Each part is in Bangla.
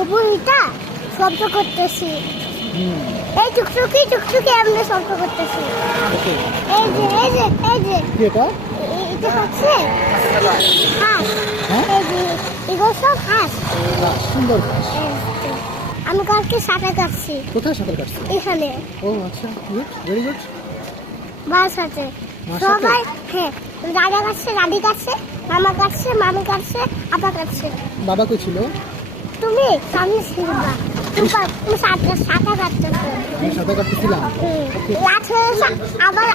উপরটা শব্দ করতেছি। এই টুকটুকি আমরা শব্দ করতেছি। এই যে কি এটা? এটা হচ্ছে হাঁস। এই যে এগুলো সব হাঁস। সুন্দর ঘাস। আমি কালকে সাঁতার কাটছি কোথায় সাঁতার কাটছো? এখানে ও আচ্ছা, গুড, ভেরি গুড। মার সাথে মার সাথে? সবাই। হ্যাঁ, দাদা কাটছে, দাদি কাটছে, মামা কাটছে, মামি কাটছে, আপা কাটছে। বাবা কই ছিল? তুমি সামনে ছিলবা, তুমি সাঁতার কাটতেছো। আমি সাঁতার কাটতেছিলাম। রাত হয়ে গেছে, আবার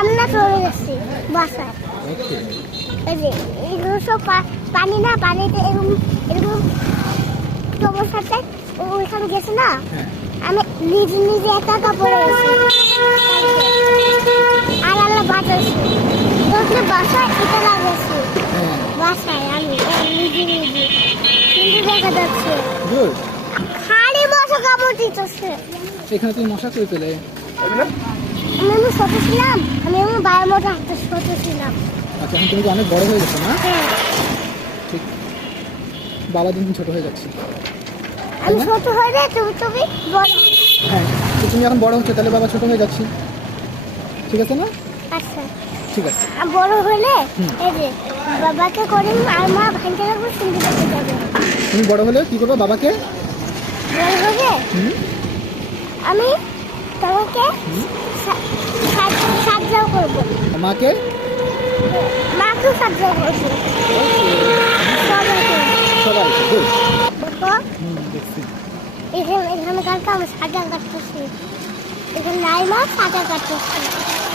আমরা চলে গেছি বাসায়। ওকে। এই যে এগুলো সব পানি না, পানিতে এরকম এরকম তোমার সাথে ওইখানে গেছে না। হ্যাঁ। আমি নিজে একা পড়ে গেছি। আর আল্লাহ বাঁচাইছি। তোকে বাসায় এটা লাগাইছি। হ্যাঁ। বাসায় আমি নিজে কিন্তু দেখা যাচ্ছে গুড। খালি মশা কামড় দিতেছে। এখানে তুমি মশা করে পেলে? আমি ছোট ছিলাম, আমি আমার বাবার মতো হাঁটতে ছোট ছিলাম। আচ্ছা, এখন তুমি তো অনেক বড় হয়ে গেছো না? হ্যাঁ, ঠিক। বাবা দিন দিন ছোট হয়ে যাচ্ছে। আমি তাই না? ছোট হয়ে যাই, তুমি বড়। হ্যাঁ, তো তুমি এখন বড় হচ্ছে, তাহলে বাবা ছোট হয়ে যাচ্ছে। ঠিক আছে না? আচ্ছা, ঠিক আছে। আর বড় হলে হুম। এই যে বাবাকে করে আর মা ভাইকে রাখবো, সুন্দর করতে যাবে। তুমি বড় হলে কি করবে বাবাকে? বড় হলে হুম। আমি তোমাকে সাহায্য করবো, মাকে? মাকেও সাহায্য করবো, সবাইকে। সবাইকে। গুড। দেখো দেখছি। এখানে কালকে আমি সাঁতার কাটতেছি। এখানে নাই মা সাঁতার কাটতেছি।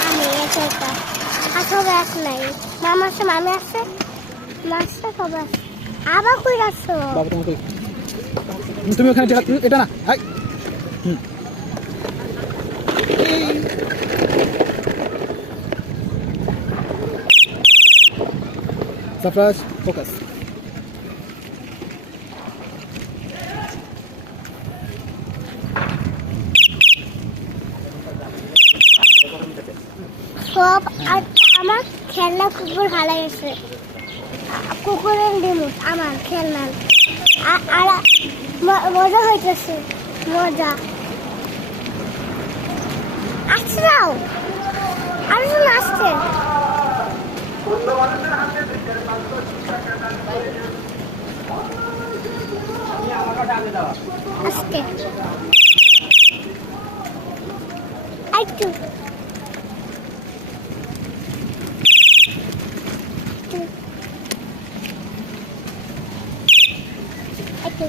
আমি একা আর সবাই আসে নাই। মামা আসছে, মামি আসছে, মা আসছে, সবাই আসছে। আবার কই রাখছো? বাবা তোমাকে তুমি ওখানে এটা না। হাই। হুম। সাফরাজ, ফোকাস। সব আর আমার খেলনা কুকুর ভালো গেছে। কুকুরের রিমোট আমার খেলনা। আর মজা হইতেছে, মজা আসছে নাও, আরো জন আসছে। আজকে একটু একটু